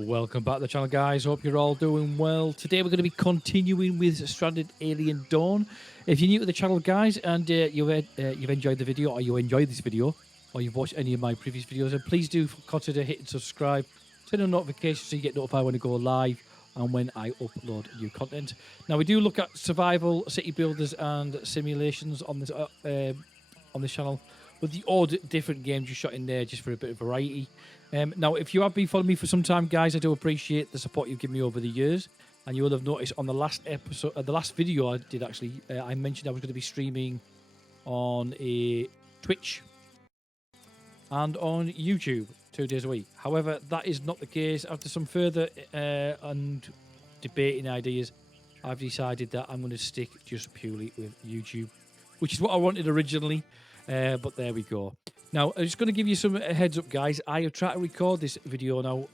Welcome back to the channel, guys. Hope you're all doing well. Today we're going to be continuing with Stranded Alien Dawn. If you're new to the channel, guys, and you've enjoyed the video, or you enjoyed this video, or you've watched any of my previous videos, then please do consider hitting subscribe, turn on notifications so you get notified when I go live and when I upload new content. Now, we do look at survival, city builders, and simulations on this channel, with the odd different games you shot in there just for a bit of variety. Now, if you have been following me for some time, guys, I do appreciate the support you've given me over the years. And you will have noticed on the last episode, the last video I did actually, I mentioned I was going to be streaming on a Twitch and on YouTube 2 days a week. However, that is not the case. After some further and debating ideas, I've decided that I'm going to stick just purely with YouTube, which is what I wanted originally. But there we go. Now, I'm just going to give you some heads up, guys. I have tried to record this video now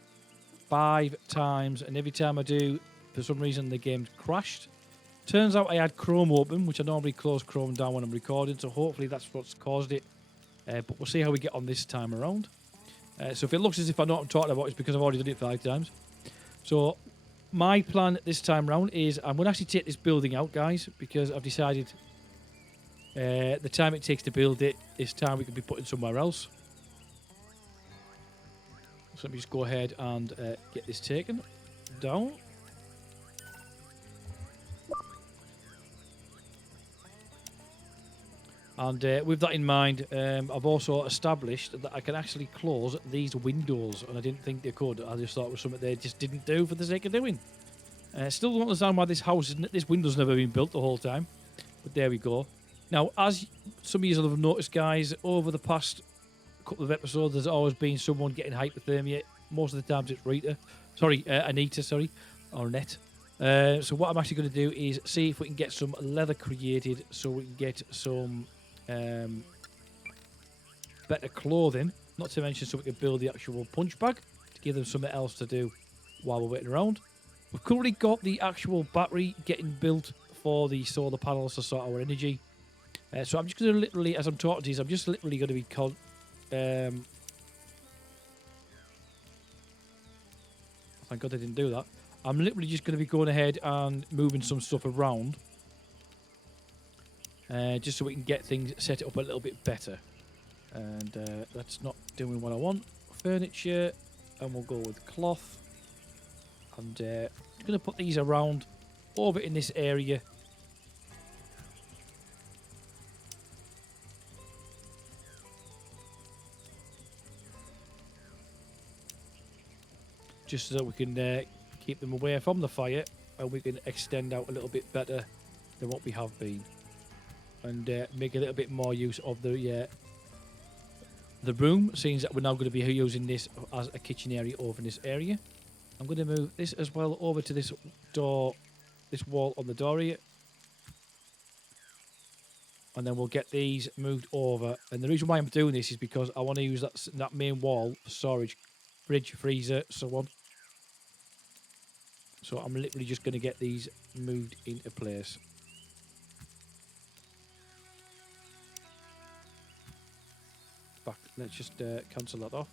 5 times, and every time I do, for some reason, the game's crashed. Turns out I had Chrome open, which I normally close Chrome down when I'm recording, so hopefully that's what's caused it. But we'll see how we get on this time around. So if it looks as if I know what I'm talking about, it's because I've already done it 5 times. So my plan this time around is I'm going to actually take this building out, guys, because I've decided... the time it takes to build it is time we could be putting somewhere else. So let me just go ahead and get this taken down. And with that in mind, I've also established that I can actually close these windows, and I didn't think they could. I just thought it was something they just didn't do for the sake of doing. Still don't understand why this window's never been built the whole time, but there we go. Now, as some of you will have noticed, guys, over the past couple of episodes, there's always been someone getting hypothermia. Most of the times it's Anita, or Net. So what I'm actually going to do is see if we can get some leather created so we can get some better clothing. Not to mention so we can build the actual punch bag to give them something else to do while we're waiting around. We've currently got the actual battery getting built for the solar panels to sort our energy. So I'm just going to literally, as I'm talking to you, I'm just literally going to be thank God I didn't do that. I'm literally just going to be going ahead and moving some stuff around. Just so we can get things set up a little bit better. And that's not doing what I want. Furniture, and we'll go with cloth. And I'm going to put these around over in this area. Just so we can keep them away from the fire, and we can extend out a little bit better than what we have been, and make a little bit more use of the room, seeing that we're now going to be using this as a kitchen area over in this area. I'm going to move this as well over to this door, this wall on the door here, and then we'll get these moved over. And the reason why I'm doing this is because I want to use that main wall for storage, fridge, freezer, so on. So I'm literally just going to get these moved into place. Back, let's just cancel that off.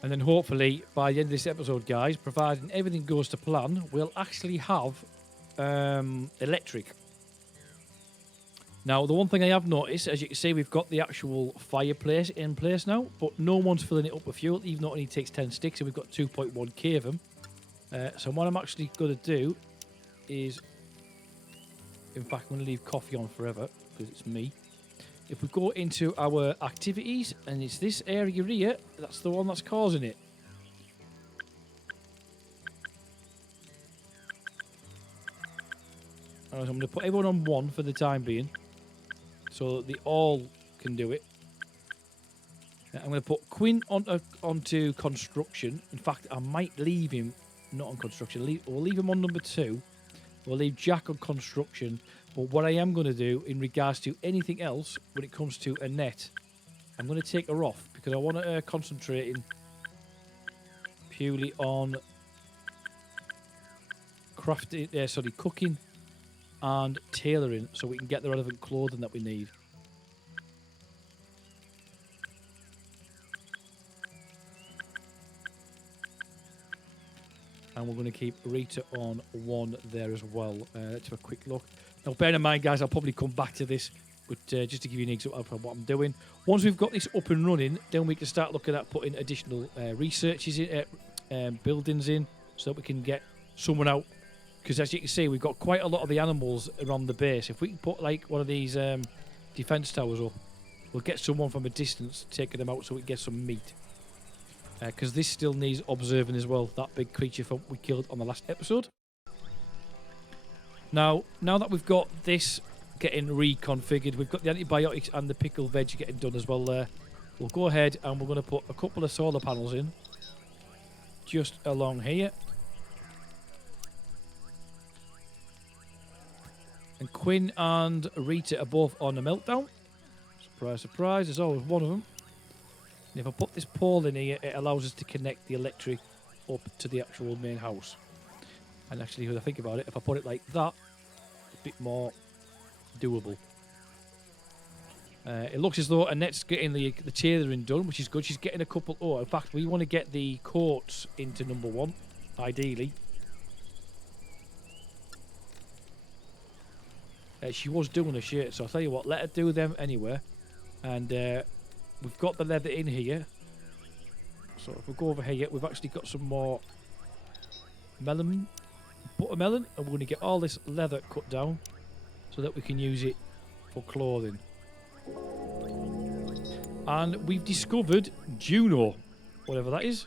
And then hopefully by the end of this episode, guys, providing everything goes to plan, we'll actually have electric. Now, the one thing I have noticed, as you can see, we've got the actual fireplace in place now, but no one's filling it up with fuel, even though it only takes 10 sticks, and we've got 2.1k of them. So what I'm actually going to do is, in fact, I'm going to leave coffee on forever, because it's me. If we go into our activities, and it's this area here, that's the one that's causing it. Alright, so I'm going to put everyone on 1 for the time being, so that they all can do it. I'm going to put Quinn onto construction. In fact, I might leave him not on construction. We'll leave him on number 2. We'll leave Jack on construction. But what I am going to do in regards to anything else, when it comes to Annette, I'm going to take her off because I want to concentrate purely on crafting, cooking and tailoring, so we can get the relevant clothing that we need. And we're going to keep Rita on 1 there as well. Let's have a quick look. Now, bear in mind, guys, I'll probably come back to this, but just to give you an example of what I'm doing. Once we've got this up and running, then we can start looking at putting additional researches in, buildings in, so that we can get someone out. Because as you can see, we've got quite a lot of the animals around the base. If we can put like one of these defense towers up, we'll get someone from a distance taking them out so we can get some meat. Because this still needs observing as well, that big creature we killed on the last episode. Now that we've got this getting reconfigured, we've got the antibiotics and the pickled veg getting done as well there. We'll go ahead and we're going to put a couple of solar panels in, just along here. And Quinn and Rita are both on a meltdown. Surprise, surprise, there's always one of them. And if I put this pole in here, it allows us to connect the electric up to the actual main house. And actually, when I think about it, if I put it like that, a bit more doable. It looks as though Annette's getting the tailoring done, which is good. She's getting a couple... Oh, in fact, we want to get the coats into number 1, ideally. She was doing a shirt, so I'll tell you what, let her do them anyway. And we've got the leather in here. So if we go over here, we've actually got some more buttermelon, and we're going to get all this leather cut down so that we can use it for clothing. And we've discovered Juno, whatever that is.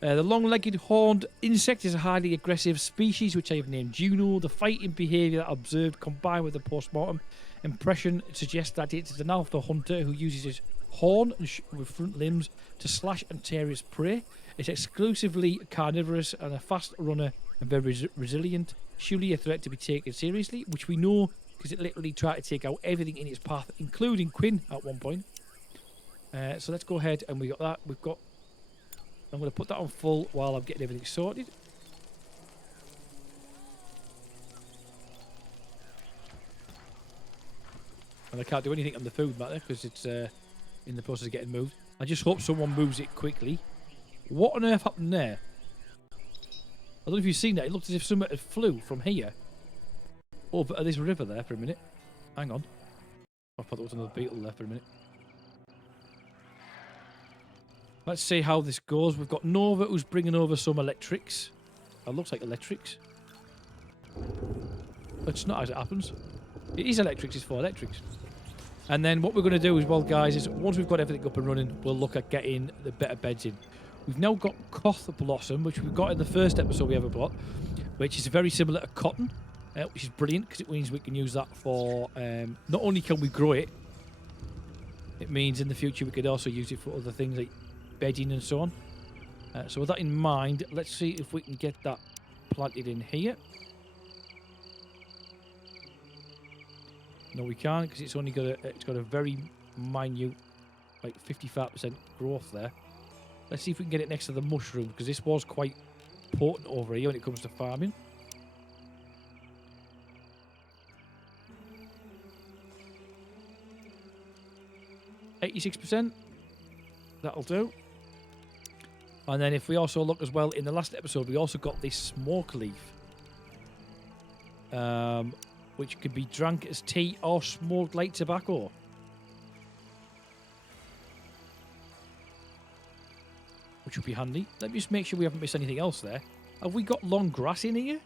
The long-legged horned insect is a highly aggressive species which I have named Juno. The fighting behaviour observed combined with the post-mortem impression suggests that it is an alpha hunter who uses his horn with front limbs to slash and tear his prey. It's exclusively carnivorous and a fast runner and very resilient. Surely a threat to be taken seriously, which we know because it literally tried to take out everything in its path, including Quinn at one point. So let's go ahead and we got that. I'm going to put that on full while I'm getting everything sorted. And I can't do anything on the food matter because it's in the process of getting moved. I just hope someone moves it quickly. What on earth happened there? I don't know if you've seen that. It looked as if something had flew from here over to this river there for a minute. Hang on. I thought there was another beetle there for a minute. Let's see how this goes. We've got Nova who's bringing over some electrics. That looks like electrics. It's not as it happens. It is electrics, it's for electrics. And then what we're going to do as well, guys, is once we've got everything up and running, we'll look at getting the better beds in. We've now got Koth Blossom, which we got in the first episode we ever bought, which is very similar to cotton, which is brilliant because it means we can use that for... not only can we grow it, it means in the future we could also use it for other things like bedding and so on. So with that in mind, let's see if we can get that planted in here. No, we can't because it's only got a very minute, like 55% growth there. Let's see if we can get it next to the mushroom because this was quite potent over here when it comes to farming. %. That'll do. And then if we also look as well, in the last episode, we also got this smoke leaf. which could be drank as tea or smoked like tobacco. Which would be handy. Let me just make sure we haven't missed anything else there. Have we got long grass in here?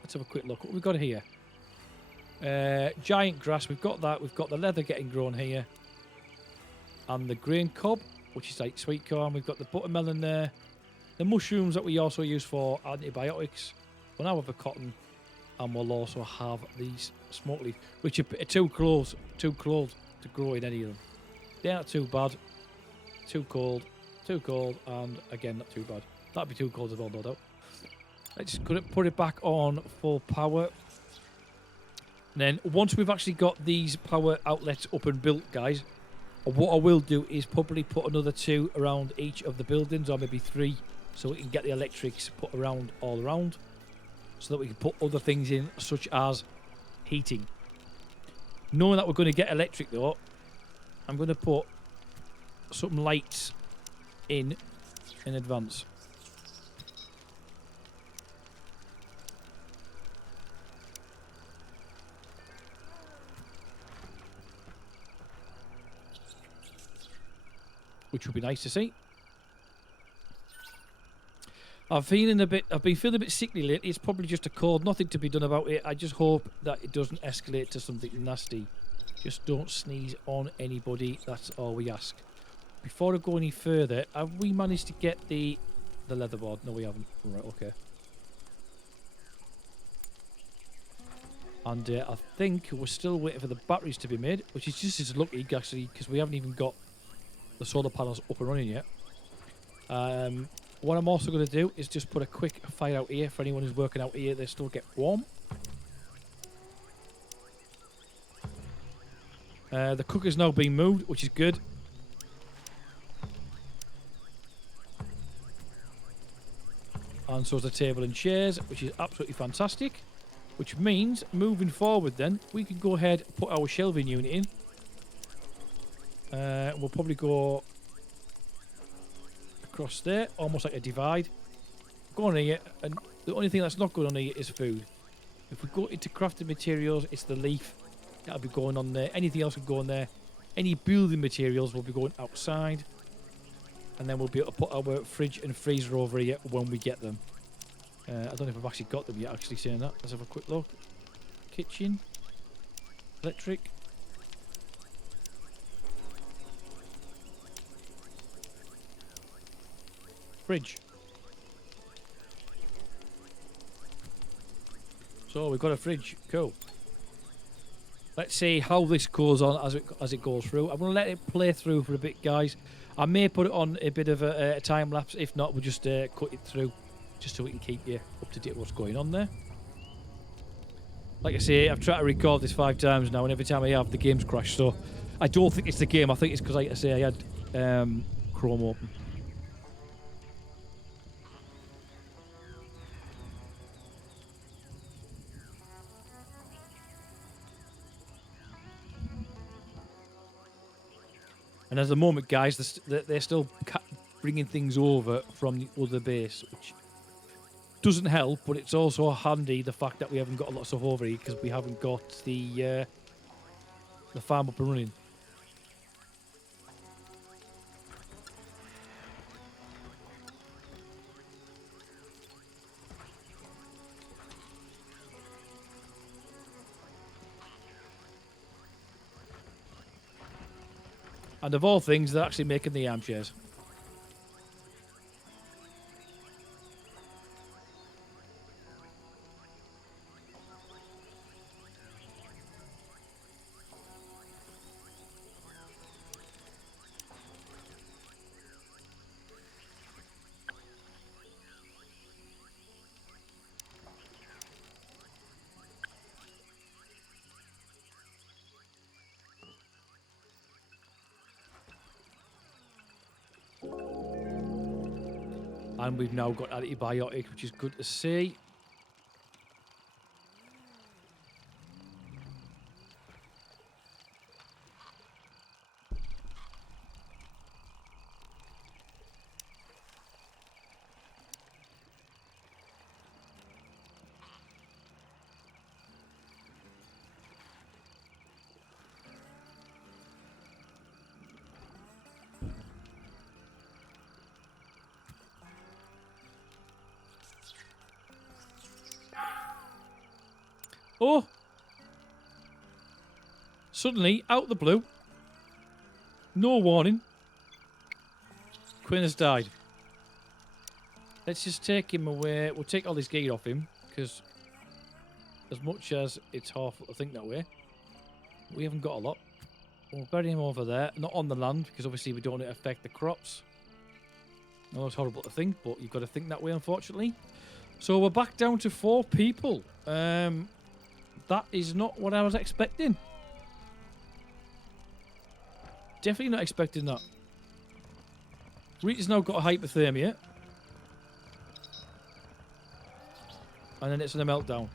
Let's have a quick look. What have we got here? Giant grass. We've got that. We've got the leather getting grown here. And the grain cob, which is like sweet corn. We've got the buttermelon there. The mushrooms that we also use for antibiotics. We'll now have the cotton. And we'll also have these smoke leaf, which are too close to grow in any of them. They're not too bad. Too cold, and again, not too bad. That'd be too cold as well, no doubt. Let's just put it back on full power. And then once we've actually got these power outlets up and built, guys, what I will do is probably put another 2 around each of the buildings, or maybe 3, so we can get the electrics put around all around, so that we can put other things in, such as heating. Knowing that we're going to get electric, though, I'm going to put some lights in advance. Which would be nice to see. I've been feeling a bit sickly lately. It's probably just a cold. Nothing to be done about it. I just hope that it doesn't escalate to something nasty. Just don't sneeze on anybody. That's all we ask. Before I go any further, have we managed to get the leatherboard? No, we haven't. Right, okay. And I think we're still waiting for the batteries to be made, which is just as lucky, actually, because we haven't even got the solar panels up and running yet. What I'm also going to do is just put a quick fire out here for anyone who's working out here. They still get warm. The cooker's now being moved, which is good. And so is the table and chairs, which is absolutely fantastic. Which means, moving forward then, we can go ahead and put our shelving unit in. We'll probably go across there, almost like a divide. Go on here, and the only thing that's not going on here is food. If we go into crafting materials, it's the leaf that'll be going on there. Anything else can go on there. Any building materials will be going outside. And then we'll be able to put our fridge and freezer over here when we get them. I don't know if I've actually got them yet, actually saying that. Let's have a quick look. Kitchen. Electric. Fridge. So we've got a fridge. Cool. Let's see how this goes on as it goes through. I'm going to let it play through for a bit, guys. I may put it on a bit of a time lapse. If not, we'll just cut it through, just so we can keep you up to date with what's going on there. Like I say, I've tried to record this 5 times now, and every time I have, the game's crashed. So I don't think it's the game. I think it's because, like I say, I had Chrome open. And at the moment, guys, they're still bringing things over from the other base, which doesn't help, but it's also handy, the fact that we haven't got a lot of stuff over here, because we haven't got the farm up and running. And of all things, they're actually making the armchairs. And we've now got antibiotic, which is good to see. Oh! Suddenly, out the blue, no warning, Quinn has died. Let's just take him away. We'll take all this gear off him, because as much as it's half, I think that way, we haven't got a lot. We'll bury him over there, not on the land, because obviously we don't want it to affect the crops. I know it's horrible to think, but you've got to think that way, unfortunately. So we're back down to 4 people. That is not what I was expecting. Definitely not expecting that. Rita's now got a hypothermia. And then it's in a meltdown.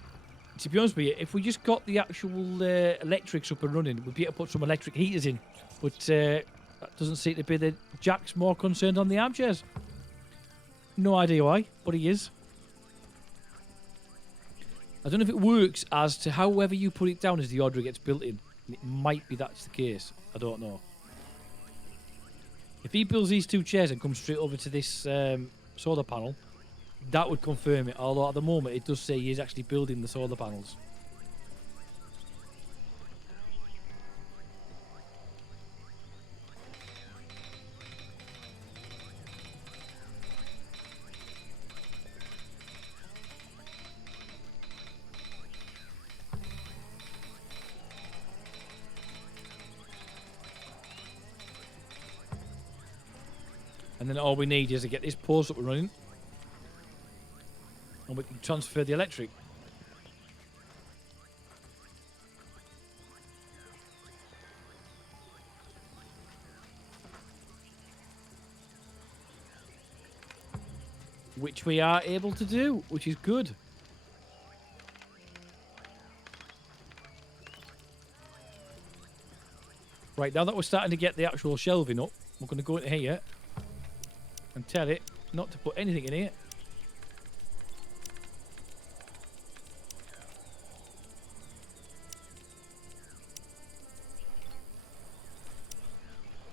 To be honest with you, if we just got the actual electrics up and running, we'd be able to put some electric heaters in. But that doesn't seem to be the... Jack's more concerned on the armchairs. No idea why, but he is. I don't know if it works as to however you put it down as the order gets built in. It might be that's the case. I don't know. If he builds these 2 chairs and comes straight over to this solar panel, that would confirm it. Although at the moment it does say he is actually building the solar panels. And then all we need is to get this post up and running. And we can transfer the electric. Which we are able to do, which is good. Right, now that we're starting to get the actual shelving up, we're going to go into here and tell it not to put anything in here.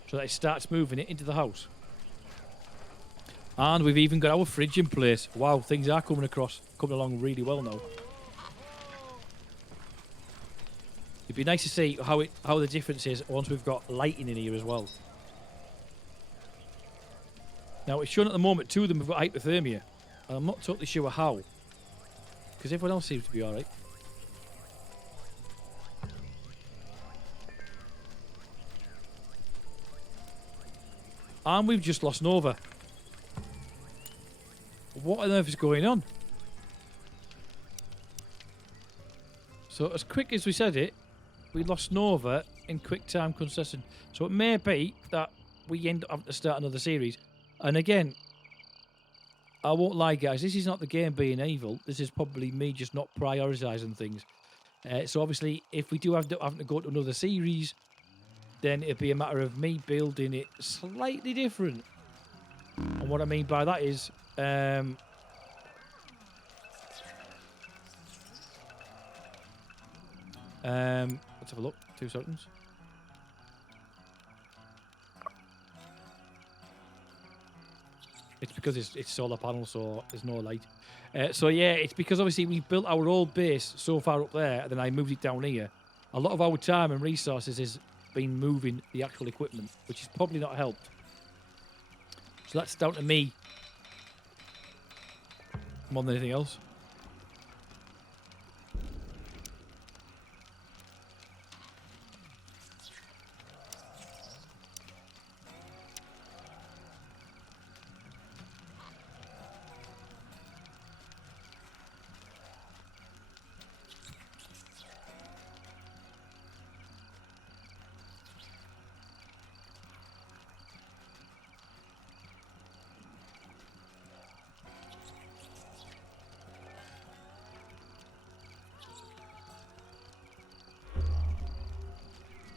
So that it starts moving it into the house. And we've even got our fridge in place. Wow, things are coming along really well now. It'd be nice to see how the difference is once we've got lighting in here as well. Now, it's shown at the moment 2 of them have got hypothermia. And I'm not totally sure how. Because everyone else seems to be alright. And we've just lost Nova. What on earth is going on? So, as quick as we said it, we lost Nova in quick time concession. So, it may be that we end up having to start another series. And again, I won't lie, guys. This is not the game being evil. This is probably me just not prioritising things. So obviously, if we do have to go to another series, then it'd be a matter of me building it slightly different. And what I mean by that is, let's have a look. 2 seconds. It's because it's solar panel, so there's no light. So yeah, it's because obviously we built our old base so far up there, and then I moved it down here. A lot of our time and resources has been moving the actual equipment, which has probably not helped. So that's down to me more than anything else.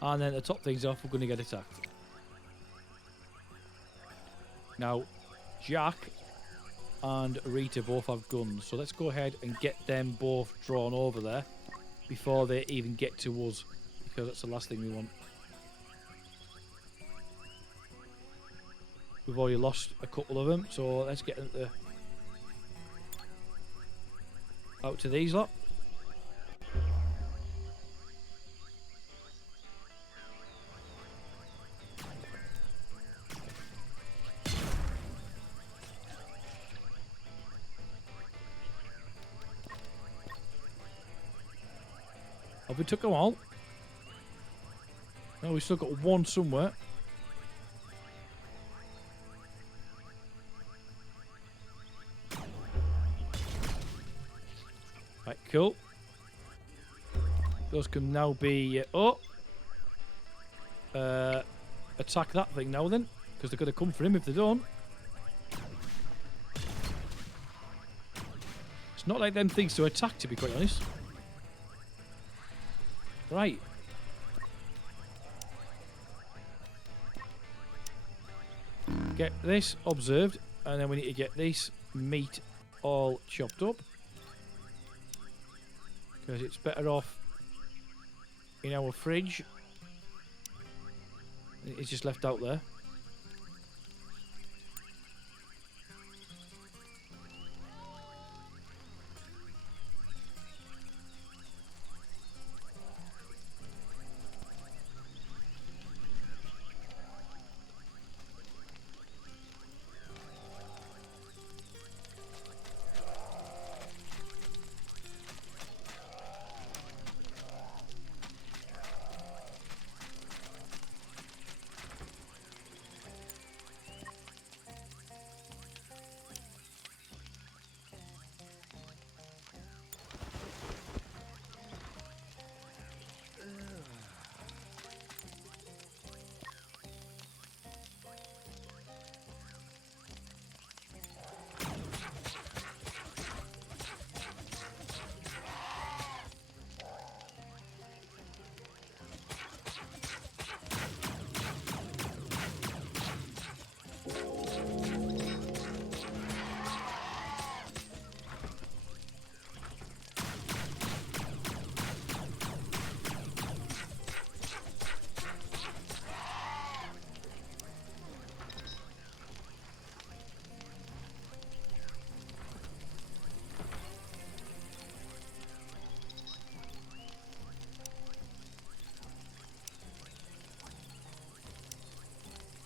And then to top things off, we're going to get attacked. Now, Jack and Rita both have guns. So let's go ahead and get them both drawn over there before they even get to us. Because that's the last thing we want. We've already lost a couple of them. So let's get them out to these lot. Have we took them all? No, we still got one somewhere. Right, cool. Those can now be... attack that thing now then. Because they're going to come for him if they don't. It's not like them things to attack, to be quite honest. Right. Get this observed. And then we need to get this meat all chopped up. Because it's better off in our fridge. It's just left out there.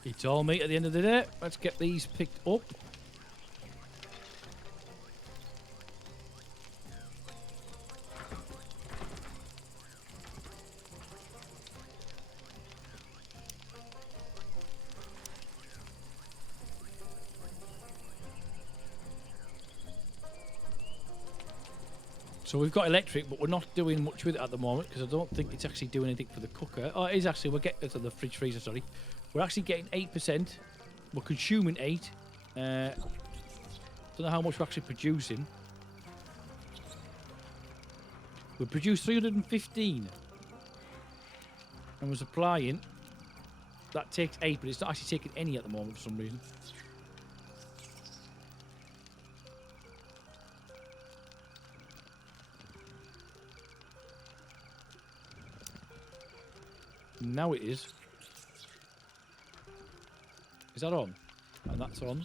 It's all meat at the end of the day. Let's get these picked up. So we've got electric, but we're not doing much with it at the moment because I don't think it's actually doing anything for the cooker. Oh, it is actually. We're getting to the fridge freezer, sorry. We're actually getting 8%. We're consuming 8. Don't know how much we're actually producing. We produce 315. And we're supplying. That takes 8, but it's not actually taking any at the moment for some reason. Now it is. Is that on? And that's on.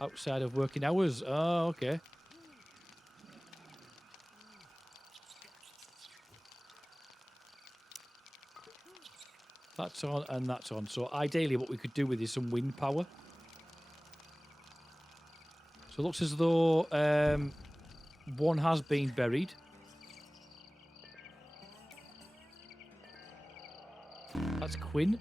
Outside of working hours. Oh, okay. That's on and that's on. So ideally what we could do with is some wind power. So it looks as though one has been buried. That's Quinn.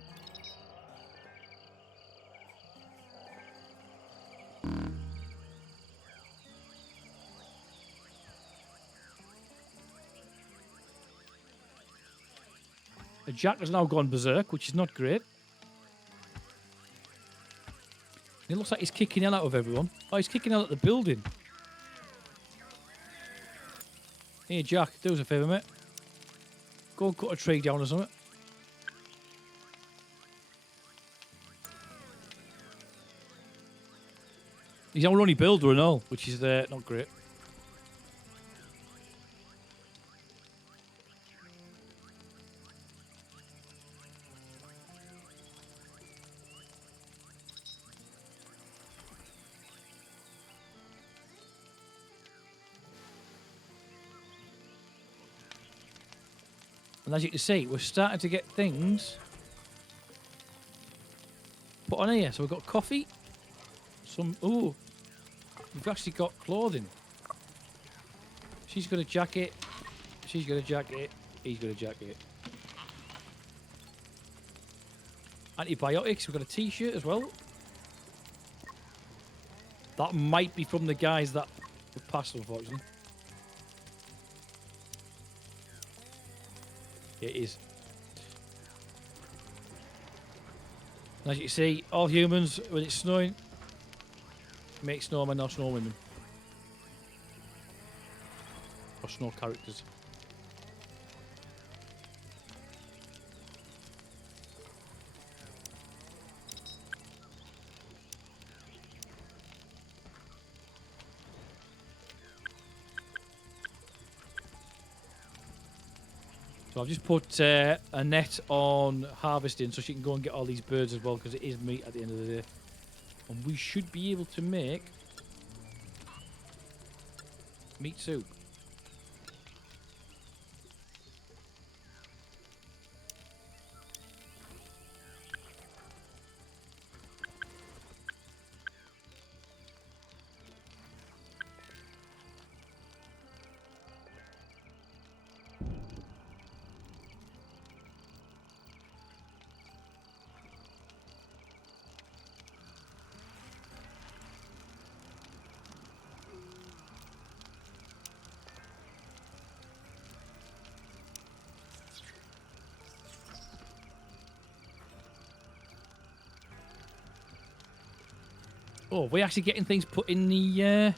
Jack has now gone berserk, which is not great. It looks like he's kicking hell out of everyone. Oh, he's kicking hell at the building. Hey, Jack, do us a favour, mate. Go and cut a tree down or something. He's our only builder and all, which is not great. And as you can see, we're starting to get things put on here. So we've got coffee. Ooh. We've actually got clothing. She's got a jacket. She's got a jacket. He's got a jacket. Antibiotics. We've got a t-shirt as well. That might be from the guys that have passed, unfortunately. It is. And as you can see, all humans, when it's snowing, make snowmen or snowwomen. Or snow characters. So I've just put a net on harvesting so she can go and get all these birds as well, because it is meat at the end of the day. And we should be able to make meat soup. Oh, we're actually getting things put in the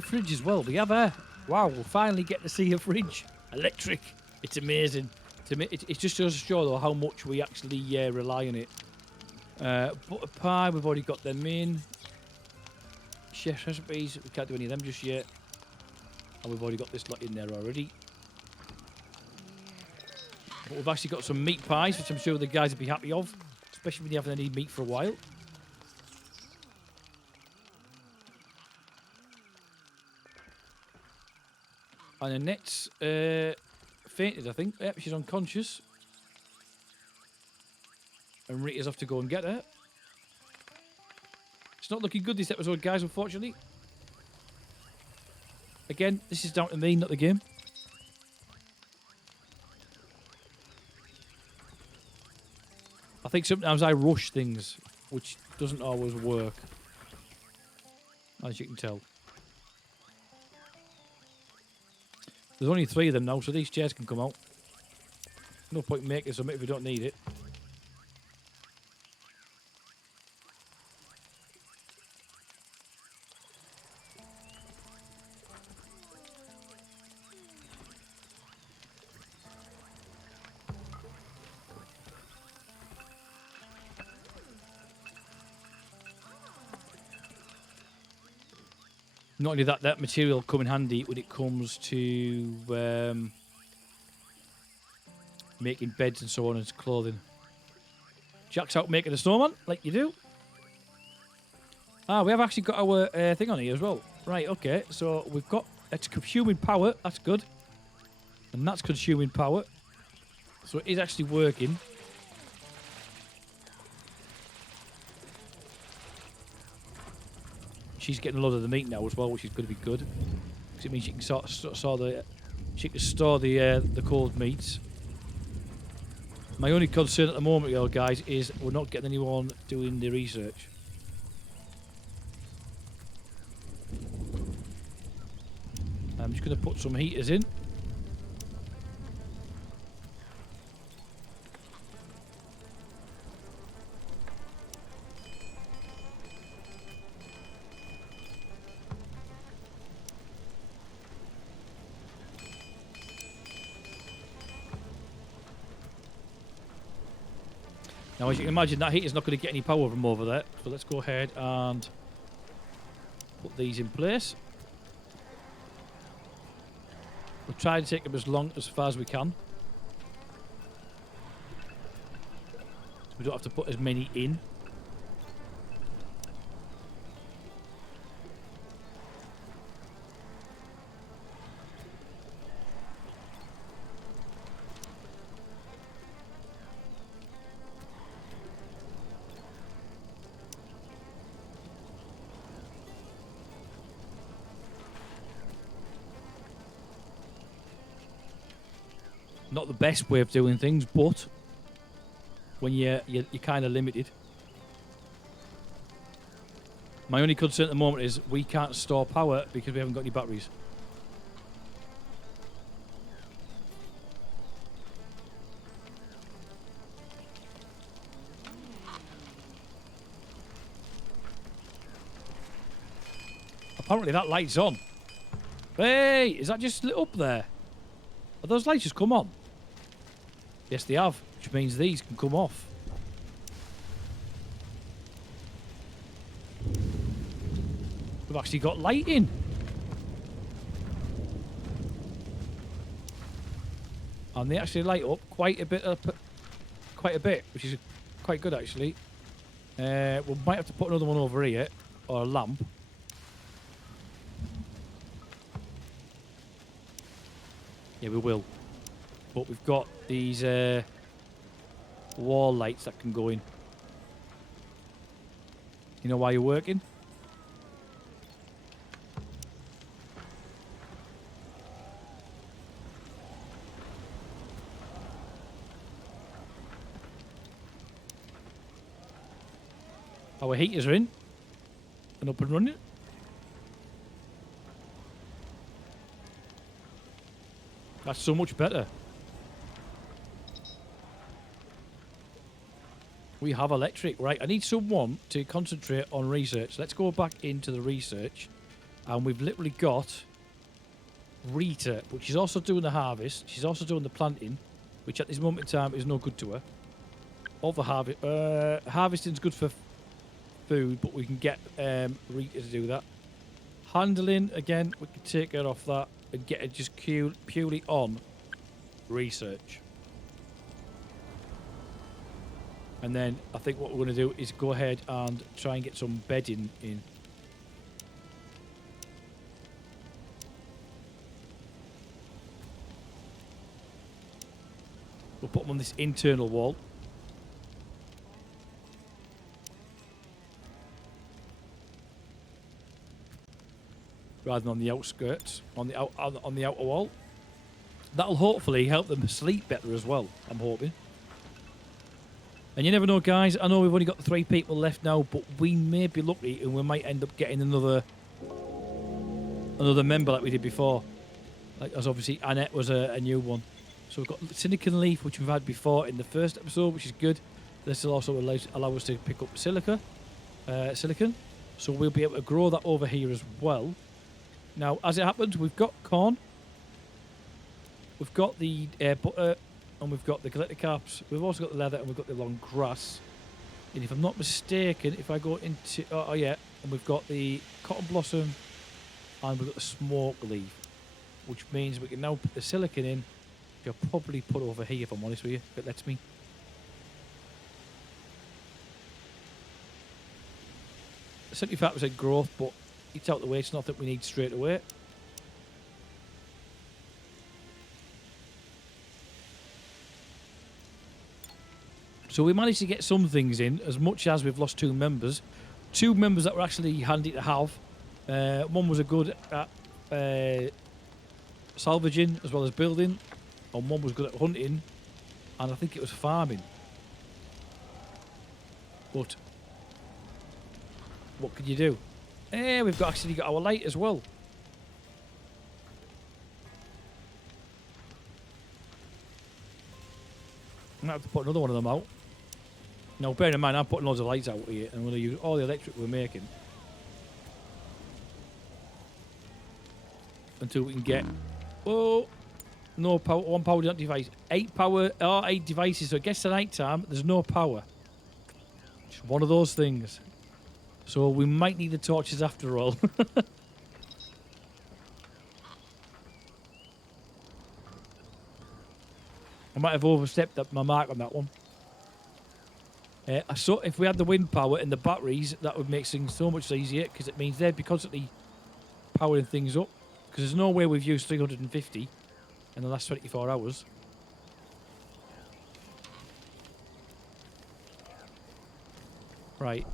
fridge as well. We have a wow. We'll finally get to see a fridge, electric. It's amazing. It just goes to show though how much we actually rely on it. Butter pie, we've already got them in. Chef's recipes, we can't do any of them just yet. And we've already got this lot in there already. But we've actually got some meat pies, which I'm sure the guys would be happy of, especially when you haven't had any meat for a while. And Annette's fainted, I think. Yep, she's unconscious. And Rita's off to go and get her. It's not looking good this episode, guys, unfortunately. Again, this is down to me, not the game. I think sometimes I rush things, which doesn't always work. As you can tell. There's only 3 of them now, so these chairs can come out. No point making something if we don't need it. Not only that, that material come in handy when it comes to making beds and so on and clothing. Jack's out making a snowman, like you do. Ah, we have actually got our thing on here as well. Right, okay. So we've got... It's consuming power. That's good. And that's consuming power. So it is actually working. She's getting a lot of the meat now as well, which is going to be good. Because it means she can store the cold meats. My only concern at the moment, guys, is we're not getting anyone doing the research. I'm just going to put some heaters in. Now, as you can imagine, that heater's not going to get any power from over there. So let's go ahead and put these in place. We'll try to take them as far as we can. So we don't have to put as many in. Not the best way of doing things, but when you're kind of limited. My only concern at the moment is we can't store power because we haven't got any batteries. Apparently that light's on. Hey, is that just lit up there? Are those lights just come on? Yes, they have, which means these can come off. We've actually got lighting. And they actually light up quite a bit, which is quite good actually. We might have to put another one over here, or a lamp. Yeah, we will. But we've got these wall lights that can go in. You know why you're working? Our heaters are in and up and running. That's so much better. We have electric. Right, I need someone to concentrate on research. Let's go back into the research. And we've literally got Rita, but she's also doing the harvest. She's also doing the planting, which at this moment in time is no good to her. All the harvesting's good for food, but we can get Rita to do that. Handling, again, we can take her off that and get her just purely on research. And then I think what we're going to do is go ahead and try and get some bedding in. We'll put them on this internal wall. Rather than on the outskirts, on the outer wall. That'll hopefully help them sleep better as well, I'm hoping. And you never know, guys. I know we've only got 3 people left now, but we may be lucky and we might end up getting another member like we did before. Like, as obviously Annette was a new one. So we've got silicon leaf, which we've had before in the first episode, which is good. This will also allow us to pick up silicon. So we'll be able to grow that over here as well. Now, as it happens, we've got corn, we've got the butter, and we've got the glitter caps. We've also got the leather, and we've got the long grass. And if I'm not mistaken, if I go into... Oh, yeah. And we've got the cotton blossom, and we've got the smoke leaf, which means we can now put the silicon in, which I'll probably put over here, if I'm honest with you, if it lets me. 75% growth, but it's out the way. It's not that we need straight away. So we managed to get some things in, as much as we've lost 2 members. 2 members that were actually handy to have. One was a good at salvaging as well as building, and one was good at hunting, and I think it was farming. But what could you do? We've actually got our light as well. I'm going to have to put another one of them out. Now, bearing in mind, I'm putting loads of lights out here, and I'm going to use all the electric we're making until we can get... Oh, no power. 1 power device. 8 power. 8 devices. So it gets to night time. There's no power. It's one of those things. So we might need the torches after all. I might have overstepped my mark on that one. So if we had the wind power and the batteries, that would make things so much easier, because it means they'd be constantly powering things up. Because there's no way we've used 350 in the last 24 hours. Right.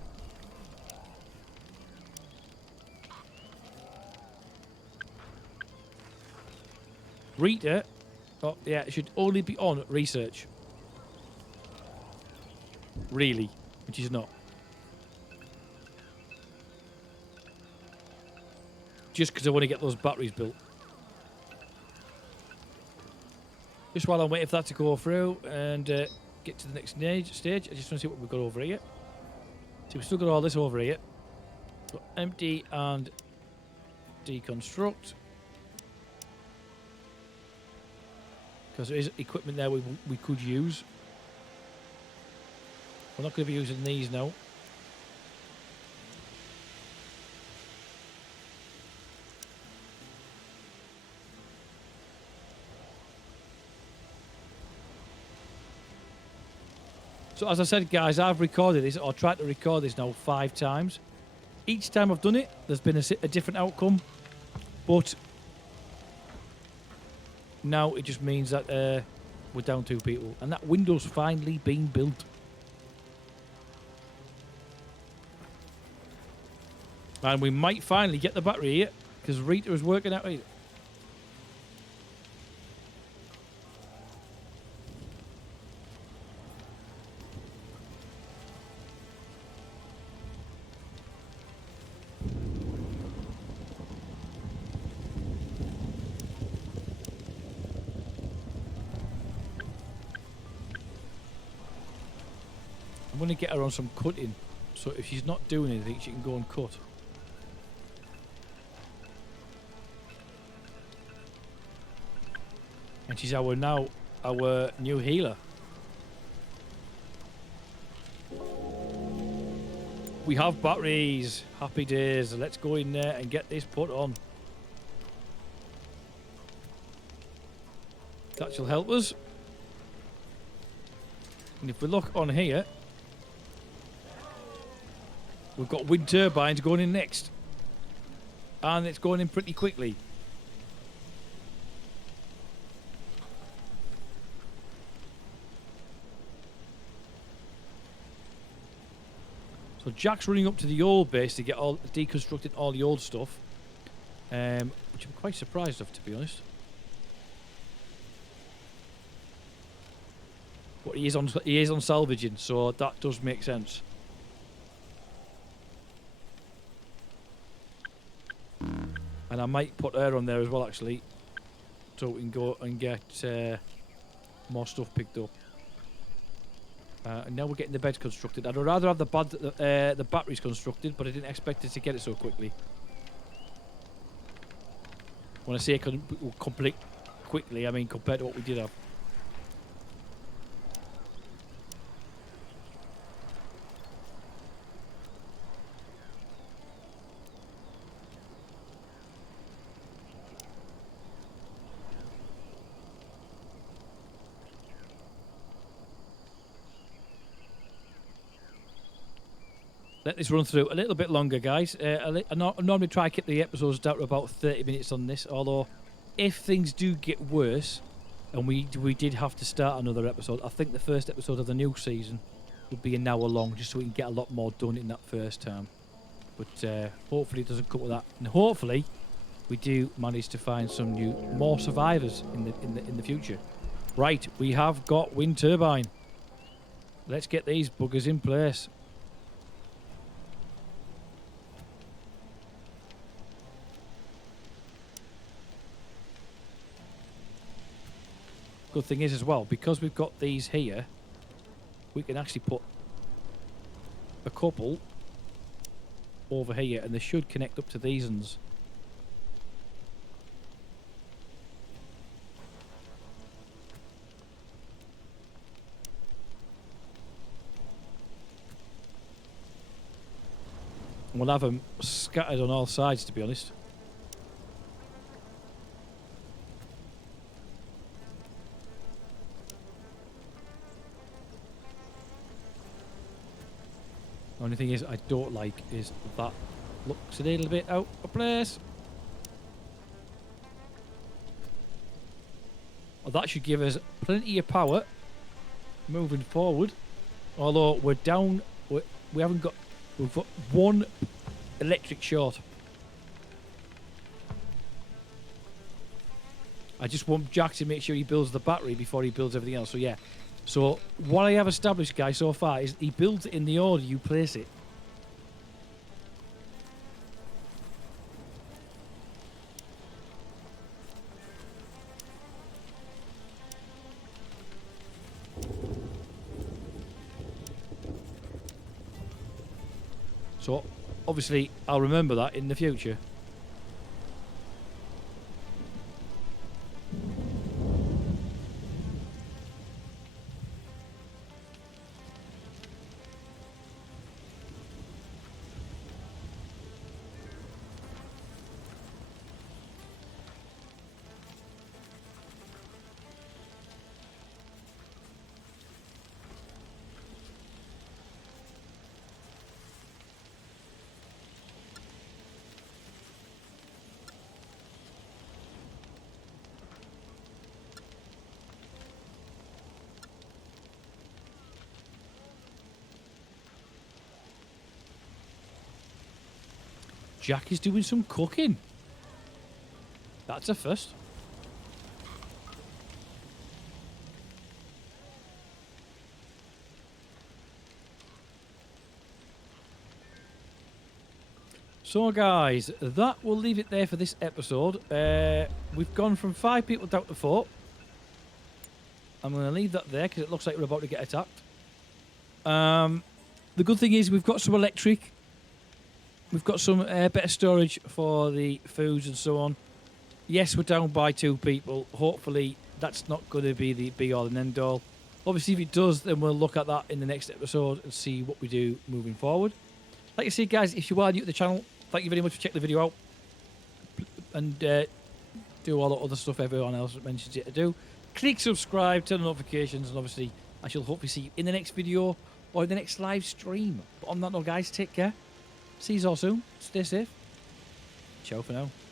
Rita Oh, yeah, it should only be on research. Really, which is not. Just because I want to get those batteries built. Just while I'm waiting for that to go through and get to the next stage, I just want to see what we've got over here. So we've still got all this over here. So empty and deconstruct. Because there is equipment there we could use. We're not going to be using these now. So as I said, guys, I've recorded this, or tried to record this now 5 times. Each time I've done it, there's been a different outcome. But now it just means that we're down 2 people. And that window's finally been built. And we might finally get the battery here, because Rita is working out here. I'm going to get her on some cutting, so if she's not doing anything, she can go and cut. And she's our new healer. We have batteries. Happy days. Let's go in there and get this put on. That shall help us. And if we look on here, we've got wind turbines going in next. And it's going in pretty quickly. So Jack's running up to the old base to get deconstructing all the old stuff, which I'm quite surprised of, to be honest. But he is on salvaging, so that does make sense. And I might put her on there as well, actually, so we can go and get more stuff picked up. And now we're getting the beds constructed. I'd rather have the batteries constructed, but I didn't expect it to get it so quickly. When I say complete quickly, I mean compared to what we did have. Let this run through a little bit longer, guys. I normally try to keep the episodes down to about 30 minutes on this, although if things do get worse, and we did have to start another episode, I think the first episode of the new season would be an hour long, just so we can get a lot more done in that first time. But hopefully it doesn't come to that, and hopefully we do manage to find some more survivors in the future. Right, we have got wind turbine. Let's get these buggers in place. Good thing is as well, because we've got these here, we can actually put a couple over here, and they should connect up to these ones. And we'll have them scattered on all sides, to be honest. The only thing is I don't like is that looks a little bit out of place. Well, that should give us plenty of power moving forward. Although we're down, we've got one electric short. I just want Jack to make sure he builds the battery before he builds everything else. So yeah. So what I have established, guys, so far is he builds it in the order you place it. So obviously I'll remember that in the future. Jack is doing some cooking. That's a first. So guys, that will leave it there for this episode. We've gone from 5 people down to 4. I'm going to leave that there because it looks like we're about to get attacked. The good thing is we've got some electric. We've got some better storage for the foods and so on. Yes, we're down by 2 people. Hopefully, that's not going to be the be-all and end-all. Obviously, if it does, then we'll look at that in the next episode and see what we do moving forward. Like I say, guys, if you are new to the channel, thank you very much for checking the video out. And do all the other stuff everyone else mentions it to do. Click subscribe, turn on notifications, and obviously, I shall hopefully see you in the next video or in the next live stream. But on that note, guys, take care. See you all soon. Stay safe. Ciao for now.